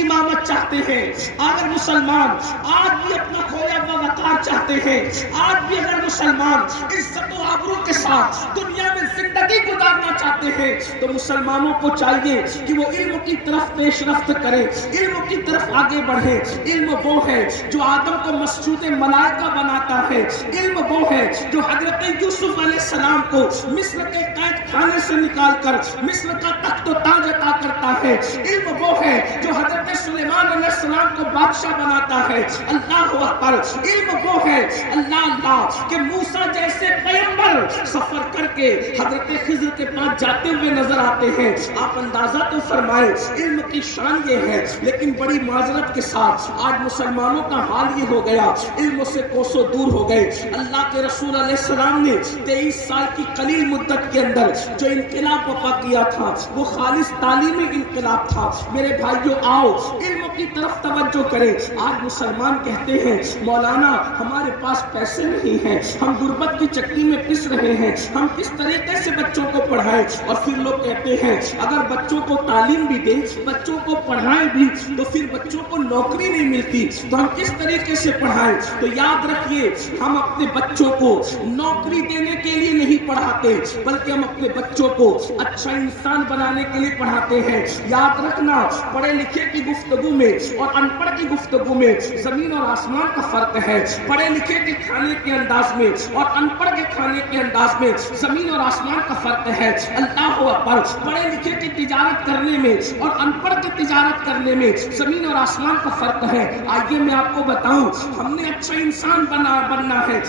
इमामत चाहते हैं, अगर मुसलमान आज भी अपना खोया हुआ वकार चाहते हैं, आज भी अगर मुसलमान इज्जत और आबरू के साथ दुनिया में जिंदगी गुजारना चाहते हैं, तो मुसलमानों को चाहिए कि वो इल्म की तरफ पेशरफ्त करें, इल्म की तरफ आगे बढ़े। इल्म वो है जो आदम को मस्जूद मलाइका बनाता है, इल्म वो है जो हजरत यूसुफ अलैहिस्सलाम को मिस्र के कैद खाने से निकालकर मिस्र का तख्त ताज अता करता है, इल्म वो है जो हजरत सुलेमान अलैहिस्सलाम को बादशाह बनाता है। अल्लाह अकबर। इल्म वो है अल्लाह के मूसा जैसे पैगंबर सफर करके हजरत खिज़र के पास जाते हुए नजर आते हैं। आप अंदाजा तो फरमाए इल्म की शान ये है, लेकिन बड़ी माजरत के साथ आज मुसलमानों का हाल ये हो गया, इल्म से कोसों दूर हो गए। अल्लाह के रसूल अलैहिस्सलाम ने 23 साल की कलील मुद्दत के अंदर जो इनकलाब बर्पा किया था वो खालिस तालीमी इनकलाब था। मेरे भाइयों आओ इल्म की तरफ तवज्जो करें। आज मुसलमान कहते हैं मौलाना हमारे पास पैसे नहीं हैं, हम गुर्बत की चक्की में पिस रहे हैं, हम किस तरीके से बच्चों को पढ़ाएं। और फिर लोग कहते हैं अगर बच्चों को तालीम भी दें, बच्चों को पढ़ाएं भी, तो फिर बच्चों को नौकरी नहीं मिलती, तो हम किस तरीके से पढ़ाएं। तो याद रखिए हम अपने बच्चों को नौकरी देने के लिए नहीं पढ़ाते, बल्कि हम अपने बच्चों को अच्छा इंसान बनाने के लिए पढ़ाते हैं। याद रखना पढ़े लिखे की गुफ्तगू में और अनपढ़ की गुफ्तगू में जमीन और आसमान का फर्क है। पढ़े लिखे के खाने के अंदाज में और अनपढ़ के खाने के अंदाज में जमीन और आसमान का फर्क है। अल्लाह अकबर। पढ़े लिखे की तिजारत करने में और अनपढ़ की तिजारत करने में जमीन और आसमान का फर्क है। आइए मैं आपको बताऊं, हमने अच्छा इंसान बनना है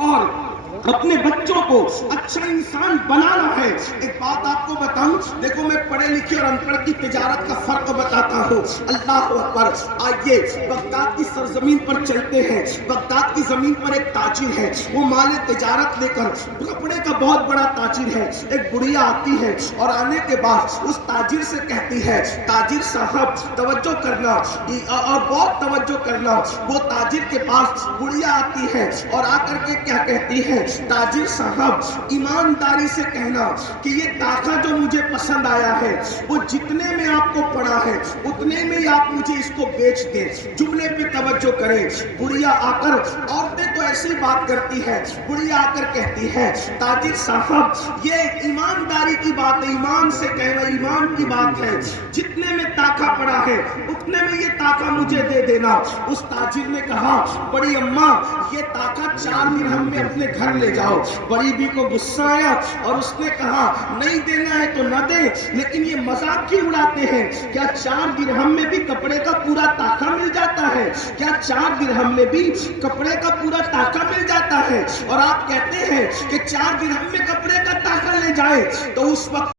और अपने बच्चों को अच्छा इंसान बनाना है। एक बात आपको बताऊं, देखो मैं पढ़े लिखे और अनपढ़ की तिजारत का फर्क बताता हूं। अल्लाह अकबर। आइए बगदाद की सरजमीन पर चलते हैं। बगदाद की जमीन पर एक ताजिर है, वो माल तिजारत लेकर, कपड़े का बहुत बड़ा ताजिर है। एक बुढ़िया आती है और आने के बाद उस ताजिर से कहती है ताजिर साहब तवज्जो करना और बहुत तवज्जो करना। वो ताजिर के पास बुढ़िया आती है और आकर के क्या कहती है ताजिर साहब ईमानदारी से कहना कि ये ताका जो मुझे पसंद आया है वो जितने में आपको पड़ा है उतने में ही आप मुझे इसको बेच दें। जुमले पे तवज्जो करें। बुढ़िया आकर, औरतें तो ऐसी बात करती है, बुढ़िया आकर कहती है ताजिर साहब ये ईमानदारी की बात है, ईमान से कहना ईमान की बात है, जितने में ताका पड़ा है उतने में ये ताका मुझे दे देना। उस ताजिर ने कहा बड़ी अम्मा ये ताका 4 दिरहम में अपने घर ले जाओ। बड़ी बी को गुस्सा आया और उसने कहा नहीं देना है तो न दे, लेकिन ये मजाक क्यों उड़ाते हैं? क्या 4 दिरहम में भी कपड़े का पूरा ताका मिल जाता है? क्या 4 दिरहम में भी कपड़े का पूरा ताका मिल जाता है? और आप कहते हैं कि 4 दिरहम में कपड़े का ताका ले जाए। तो उस वक्त